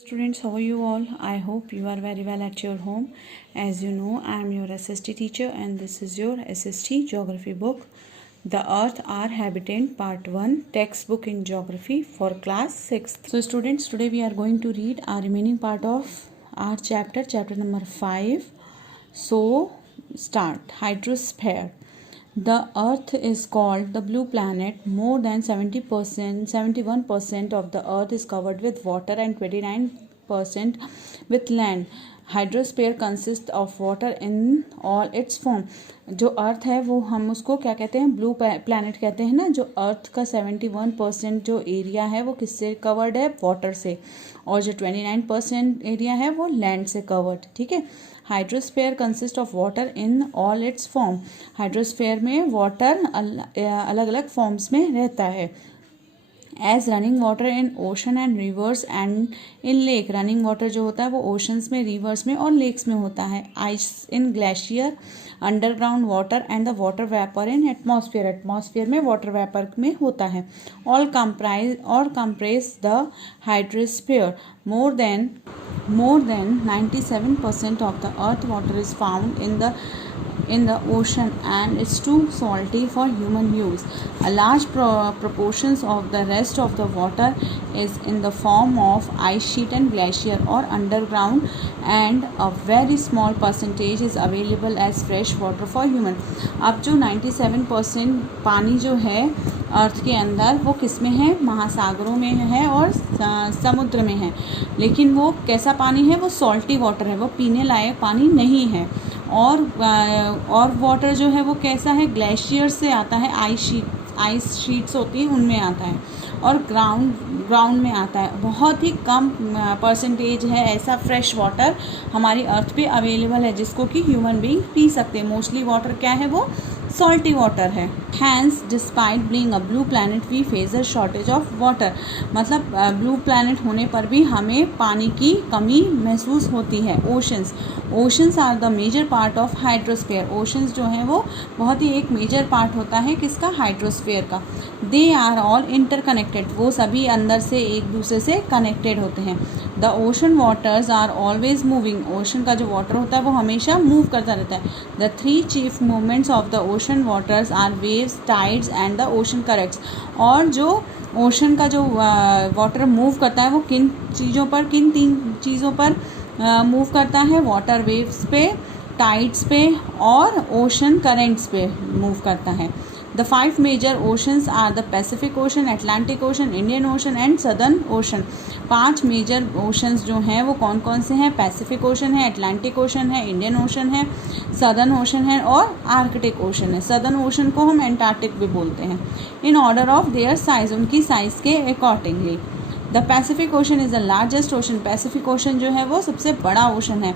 Students, how are you all? I hope you are very well at your home. As you know, I am your SST teacher and this is your SST geography book, The Earth Our Habitat Part 1 textbook in geography for class 6th. So students, today we are going to read our remaining part of our chapter number 5. So start. Hydrosphere. The Earth is called the blue planet. More than 71% of the Earth is covered with water and 29% with land. Hydrosphere consist of water in all its form. जो अर्थ है वो हम उसको क्या कहते हैं, blue planet कहते हैं ना. जो अर्थ का 71% जो एरिया है वो किससे कवर्ड है, वाटर से, और जो 29% एरिया है वो लैंड से कवर्ड. ठीक है. Hydrosphere consist of water in all its form. Hydrosphere में वाटर अलग अलग फॉर्म्स में रहता है. As running water in ocean and rivers and in lake. Running water जो होता है वो ओशंस में, रिवर्स में और लेक्स में होता है. Ice in glacier, underground water and the water vapour in atmosphere. Atmosphere में वाटर वेपर में होता है. All compress the hydrosphere. More than 97% of the earth water is found in the ocean and it's too salty for human use. A large proportions of the rest of the water is in the form of ice sheet and glacier or underground, and a very small percentage is available as fresh water for human. अब जो 97% पानी जो है अर्थ के अंदर वो किस में है, महासागरों में है और समुद्र में है. लेकिन वो कैसा पानी है, वो सॉल्टी वाटर है, वो पीने लायक पानी नहीं है. और वाटर जो है वो कैसा है, ग्लेशियर से आता है. आइस शीट्स होती है उनमें आता है, और ग्राउंड में आता है. बहुत ही कम परसेंटेज है ऐसा फ्रेश वाटर हमारी अर्थ पे अवेलेबल है जिसको कि ह्यूमन बीइंग पी सकते हैं. मोस्टली वाटर क्या है, वो सॉल्टी वाटर है. Hence despite being a blue planet we face a shortage of water. मतलब ब्लू प्लैनेट होने पर भी हमें पानी की कमी महसूस होती है. Oceans are the major part of hydrosphere. Oceans जो हैं वो बहुत ही एक मेजर पार्ट होता है किसका, हाइड्रोस्फीयर का. They are all interconnected. वो सभी अंदर से एक दूसरे से कनेक्टेड होते हैं. The ocean waters are always moving. Ocean का जो वाटर होता है वो हमेशा मूव करता रहता है. The 3 chief movements of the ocean waters are waves, tides and the ocean currents. और जो ओशन का जो वाटर मूव करता है वो किन 3 चीज़ों पर मूव करता है, वाटर वेव्स पे, टाइड्स पे और ओशन करेंट्स पे मूव करता है. The 5 major oceans are the Pacific Ocean, Atlantic Ocean, Indian Ocean and Southern Ocean. 5 major oceans जो हैं वो कौन कौन से हैं, पैसिफिक ओशन है, अटलांटिक ओशन है, इंडियन ओशन है, सदर्न ओशन है और आर्कटिक ओशन है. सदर्न ओशन को हम एंटार्क्टिक भी बोलते हैं. In order of their size, उनकी साइज के accordingly. The Pacific Ocean is the largest ocean. Pacific Ocean जो है वो सबसे बड़ा ओशन है.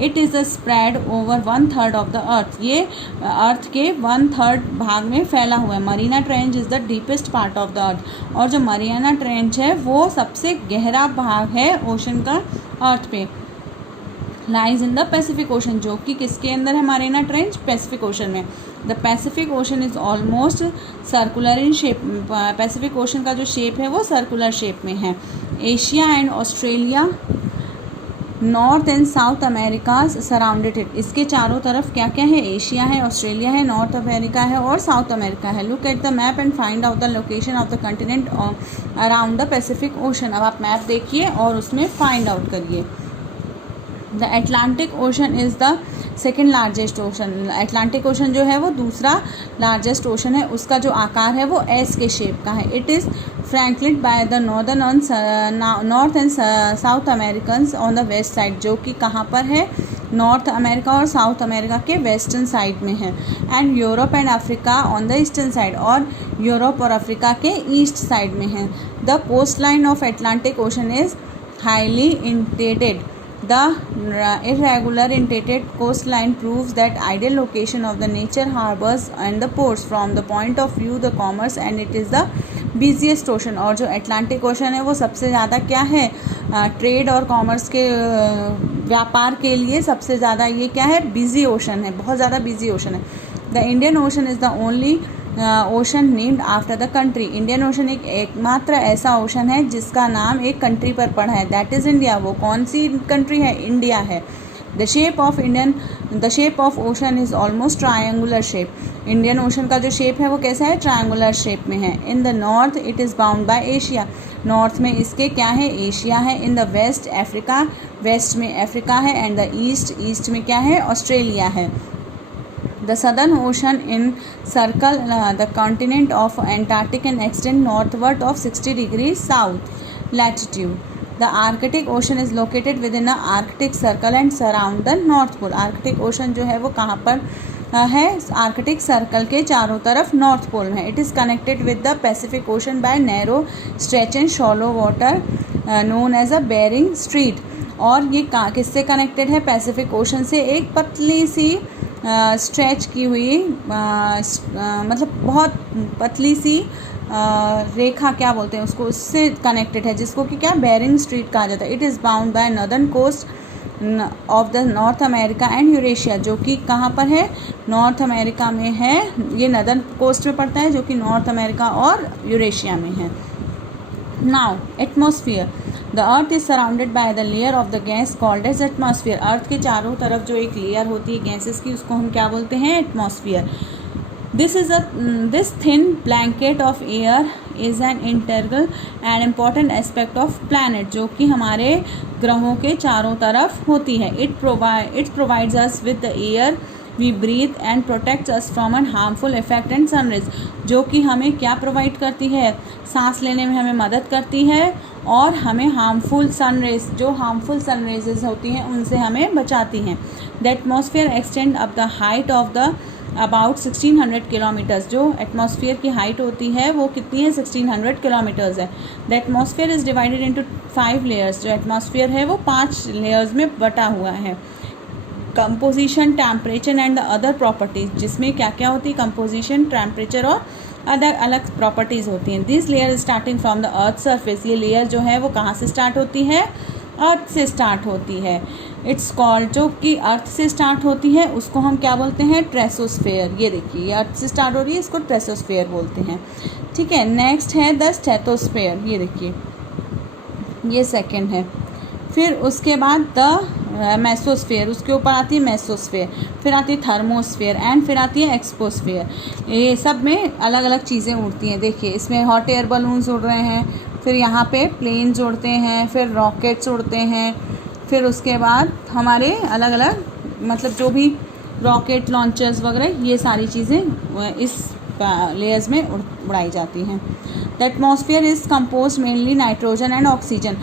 It is a spread over 1/3 of the earth. ये अर्थ के 1/3 भाग में फैला हुआ है. Marina trench is the deepest part of the earth. और जो मरीना ट्रेंच है वो सबसे गहरा भाग है ओशन का अर्थ पे. Lies in the Pacific Ocean, जो कि किसके अंदर है मरीना ट्रेंच, पैसिफिक ओशन में. The Pacific Ocean is almost circular in shape. Pacific ocean का जो शेप है वो सर्कुलर शेप में है. Asia and Australia, north and south America surrounded it. इसके चारों तरफ क्या क्या है, एशिया है, ऑस्ट्रेलिया है, नॉर्थ अमेरिका है और साउथ अमेरिका है. Look at the map and find out the location of the continent around the Pacific ocean. अब आप मैप देखिए और उसमें फाइंड आउट करिए. The Atlantic Ocean is the second largest ocean. Atlantic ocean जो है वो दूसरा लार्जेस्ट ओशन है. उसका जो आकार है वो एस के शेप का है. It is flanked by the North and South Americans on the west side, जो कि कहाँ पर है, नॉर्थ अमेरिका और साउथ अमेरिका के वेस्टर्न साइड में है. And Europe and Africa on the eastern side, और यूरोप और अफ्रीका के ईस्ट साइड में है. The coast line of Atlantic Ocean is highly indented. The irregular indented coastline proves that ideal location of the nature harbors and the ports from the point of view the commerce, and it is the busiest ocean. और जो Atlantic Ocean है वो सबसे ज़्यादा क्या है, trade और commerce के व्यापार के लिए सबसे ज़्यादा ये क्या है, बिजी ओशन है, बहुत ज़्यादा बिजी ओशन है. The Indian ocean is the only ocean named after the country. Indian ocean एक एकमात्र ऐसा ओशन है जिसका नाम एक कंट्री पर पड़ा है, दैट इज़ इंडिया। वो कौन सी कंट्री है? इंडिया है। The shape of ocean is almost triangular shape. Indian ocean का जो शेप है वो कैसा है? ट्रायंगुलर शेप में है। In the north it is bound by Asia. नॉर्थ में इसके क्या है? एशिया है। In the west Africa, west में अफ्रीका है। एंड द ईस्ट, ईस्ट में क्या है? ऑस्ट्रेलिया है। The Southern Ocean encircle the continent of Antarctic and extend northward of 60 degrees south latitude. The Arctic Ocean is located within the Arctic Circle and surround the North Pole. Arctic Ocean जो है वो कहाँ पर है? Arctic circle के चारों तरफ north Pole में है। It is connected with the Pacific Ocean by narrow stretch and shallow water known as a Bering Strait. और ये किससे कनेक्टेड है? पैसिफिक ओशन से एक पतली सी स्ट्रेच की हुई मतलब बहुत पतली सी रेखा, क्या बोलते हैं उसको, उससे कनेक्टेड है, जिसको कि क्या? बेरिंग स्ट्रीट कहा जाता है। It is bound by northern coast of the North America and Eurasia, जो कि कहाँ पर है? नॉर्थ अमेरिका में है। ये नॉर्दर्न कोस्ट में पड़ता है, जो कि नॉर्थ अमेरिका और यूरेशिया में है। Now atmosphere. The earth is surrounded by the layer of the gas called as atmosphere. Earth के चारों तरफ जो एक लेयर होती है गैसेस की, उसको हम क्या बोलते हैं? Atmosphere. This thin blanket of air is an integral and important aspect of planet, जो कि हमारे ग्रहों के चारों तरफ होती है। It provides us with the air we breathe and protects us from an harmful effect and sunrays, जो कि हमें क्या प्रोवाइड करती है? सांस लेने में हमें मदद करती है और हमें हार्मफुल सनरेज, जो हार्मफुल सनरेजेस होती हैं उनसे हमें बचाती हैं। The atmosphere extend up the height of the about 1600 kilometres. जो एटमॉस्फेयर की हाइट होती है वो कितनी है? 1600 किलोमीटर्स है। The atmosphere is divided into 5 layers. जो एटमॉस्फेयर है वो 5 लेयर्स में बटा हुआ है। Composition, temperature and the other properties, जिसमें क्या क्या होती है? कंपोजिशन, टेम्परेचर और अदर अलग प्रॉपर्टीज़ होती हैं। This layer starting from the earth surface. ये लेयर जो है वो कहाँ से स्टार्ट होती है? अर्थ से स्टार्ट होती है। इट्स कॉल्ड, जो कि अर्थ से स्टार्ट होती है उसको हम क्या बोलते हैं? ट्रेसोस्फेयर। ये देखिए, ये अर्थ से स्टार्ट हो रही है, इसको ट्रेसोस्फेयर बोलते हैं। ठीक है। नेक्स्ट है द स्ट्रेटोस्फेयर। ये देखिए, ये सेकेंड है। फिर उसके बाद द मेसोस्फेयर, उसके ऊपर आती है मेसोस्फेयर, फिर आती है थर्मोस्फेयर एंड फिर आती है एक्सपोस्फेयर। ये सब में अलग अलग चीज़ें उड़ती हैं। देखिए, इसमें हॉट एयर बलून्स उड़ रहे हैं, फिर यहाँ पे प्लेन्स उड़ते हैं, फिर रॉकेट्स उड़ते हैं, फिर उसके बाद हमारे अलग अलग मतलब जो भी रॉकेट लॉन्चर्स वगैरह, ये सारी चीज़ें इस लेयर्स में उड़ाई जाती हैं। The atmosphere is compose mainly nitrogen and oxygen.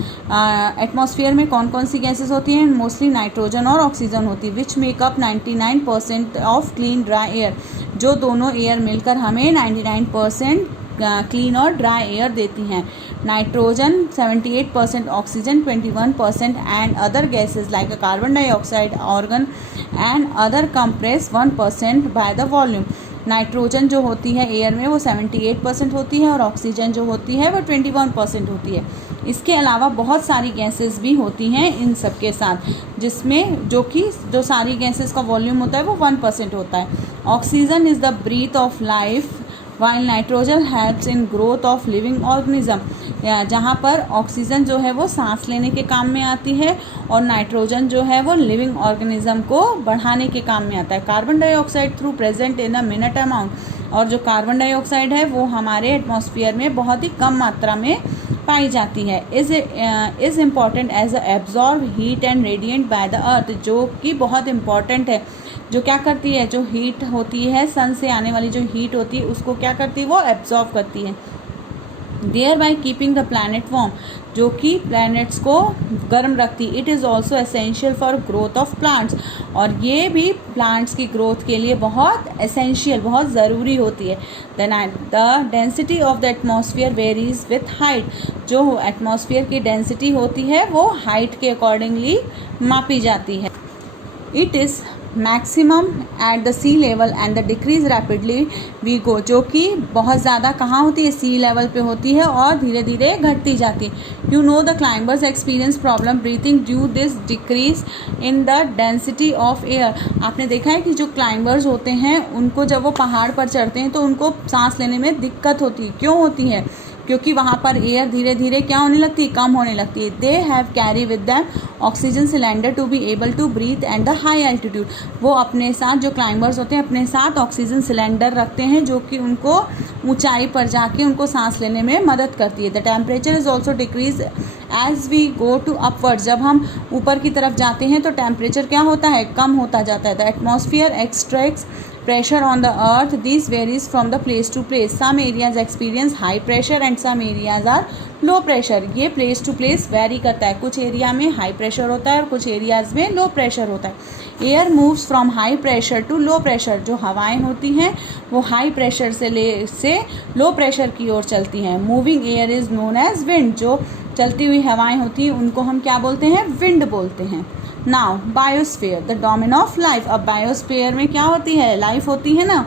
Atmosphere में कौन कौन सी गैसेस होती हैं? मोस्टली नाइट्रोजन और ऑक्सीजन होती है, which make up 99% of clean dry air. जो दोनों एयर मिलकर हमें 99% क्लीन और ड्राई एयर देती हैं। Nitrogen 78%, oxygen 21% and other gases like carbon dioxide, organ and other compress 1% by the volume. Nitrogen जो होती है एयर में वो 78% होती है और ऑक्सीजन जो होती है वो 21% होती है। इसके अलावा बहुत सारी गैसेस भी होती हैं इन सब के साथ, जिसमें जो सारी गैसेस का वॉल्यूम होता है वो 1% होता है। Oxygen is the breath of life while nitrogen helps in growth of living organism. जहाँ पर ऑक्सीजन जो है वो सांस लेने के काम में आती है और नाइट्रोजन जो है वो लिविंग ऑर्गेनिज्म को बढ़ाने के काम में आता है। Carbon dioxide through present in a minute amount, और जो कार्बन डाइऑक्साइड है वो हमारे एटमॉस्फेयर में बहुत ही कम मात्रा में पाई जाती है। Is important as absorb heat and radiant by the earth, जो कि बहुत इम्पॉर्टेंट है। जो क्या करती है? जो हीट होती है, सन से आने वाली जो हीट होती है उसको क्या करती है? वो एब्जॉर्ब करती है। There by keeping the planet warm, जो कि प्लैनेट्स को गर्म रखती है। It is also essential for growth of plants, और ये भी प्लांट्स की ग्रोथ के लिए बहुत एसेंशियल, बहुत ज़रूरी होती है। The density of the atmosphere varies with height, जो एटमॉस्फेयर की डेंसिटी होती है वो हाइट के अकॉर्डिंगली मापी जाती है। It is maximum at the sea level and the decrease rapidly we go, जो कि बहुत ज़्यादा कहाँ होती है, सी लेवल पे होती है और धीरे धीरे घटती जाती है। You know the climbers experience problem breathing due this decrease in the density of air. आपने देखा है कि जो क्लाइंबर्स होते हैं उनको जब वो पहाड़ पर चढ़ते हैं तो उनको सांस लेने में दिक्कत होती है। क्यों होती है? क्योंकि वहाँ पर एयर धीरे धीरे क्या होने लगती है, कम होने लगती है। They have carry with them oxygen cylinder to be able to breathe at the high altitude. वो अपने साथ, जो क्लाइंबर्स होते हैं, अपने साथ ऑक्सीजन सिलेंडर रखते हैं जो कि उनको ऊंचाई पर जाके उनको सांस लेने में मदद करती है। The temperature is also decrease as we go to upward. जब हम ऊपर की तरफ जाते हैं तो टेम्परेचर क्या होता है, कम होता जाता है। The atmosphere extracts pressure on the earth. This varies from the place to place. Some areas experience high pressure and some areas are low pressure. ये place to place vary करता है। कुछ एरिया में high pressure होता है और कुछ areas में low pressure होता है। Air moves from high pressure to low pressure. जो हवाएं होती हैं वो high pressure से low pressure की ओर चलती हैं। Moving air is known as wind. जो चलती हुई हवाएं होती हैं उनको हम क्या बोलते हैं, wind बोलते हैं। Now biosphere the domain of life. अब बायोस्फीयर में क्या होती है, लाइफ होती है ना।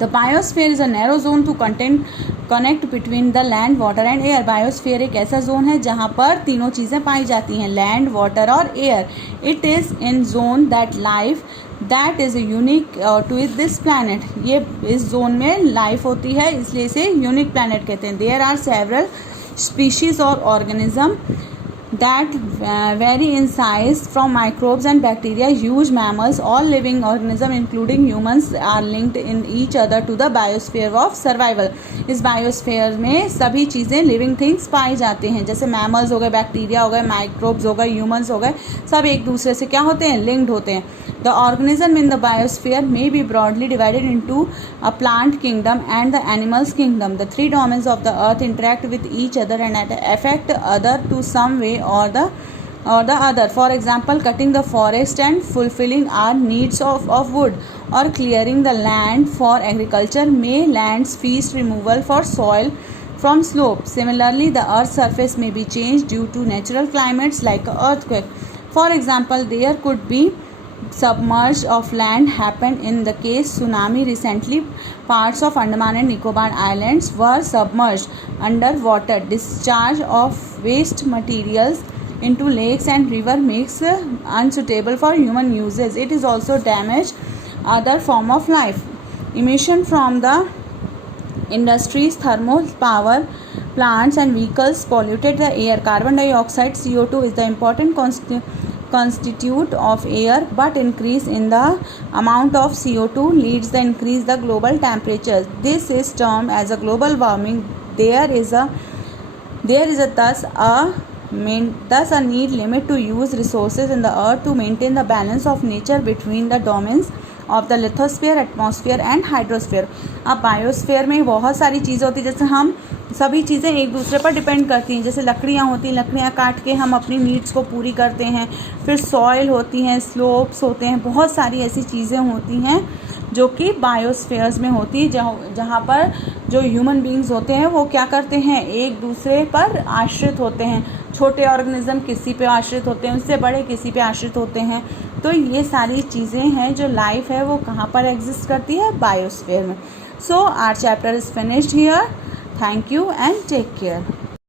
The biosphere is a narrow zone to connect between the land, water and air. Biosphere एक ऐसा जोन है जहाँ पर तीनों चीज़ें पाई जाती हैं, लैंड, वाटर और air. It is in zone that life that is unique to this planet. ये इस जोन में लाइफ होती है इसलिए इसे यूनिक प्लानट कहते हैं। देयर आर सेवरल स्पीशीज और organism that vary in size from microbes and bacteria, huge mammals, all living organisms including humans are linked in each other to the biosphere of survival. इस biosphere में सभी चीज़ें living things पाए जाते हैं, जैसे mammals हो गए, बैक्टीरिया हो गए, माइक्रोब्स हो गए, ह्यूमंस हो गए, सब एक दूसरे से क्या होते हैं, लिंक्ड होते हैं। The organism in the biosphere may be broadly divided into a plant kingdom and the animals kingdom. The three domains of the earth interact with each other and affect other to some way or the other. For example, cutting the forest and fulfilling our needs of wood, or clearing the land for agriculture may lands feast removal for soil from slope. Similarly, the earth's surface may be changed due to natural climates like earthquake. For example, there could be submerged of land happened in the case tsunami recently. Parts of Andaman and Nicobar Islands were submerged under water. Discharge of waste materials into lakes and river makes unsuitable for human uses. It is also damaged other form of life. Emission from the industries, thermal power plants and vehicles polluted the air. Carbon dioxide, CO2, is the important constitute of air, but increase in the amount of CO2 leads the increase the global temperature. This is termed as a global warming. There is a thus a need limit to use resources in the earth to maintain the balance of nature between the domains of the lithosphere, atmosphere and hydrosphere. अब biosphere में बहुत सारी चीज़ें होती हैं, जैसे हम सभी चीज़ें एक दूसरे पर डिपेंड करती हैं। जैसे लकड़ियाँ होती हैं, लकड़ियाँ काट के हम अपनी नीड्स को पूरी करते हैं। फिर सॉइल होती हैं, स्लोप्स होते हैं, बहुत सारी ऐसी चीज़ें होती हैं जो कि बायोस्फीयर्स में होती है, जहाँ पर जो ह्यूमन बींग्स होते हैं वो क्या करते हैं, एक दूसरे पर आश्रित होते हैं। छोटे ऑर्गेनिज्म किसी पे आश्रित होते हैं, उससे बड़े किसी पे आश्रित होते हैं। तो ये सारी चीज़ें हैं जो लाइफ है वो कहाँ पर एग्जिस्ट करती है, बायोस्फीयर में। So our chapter is finished here. Thank you and take care.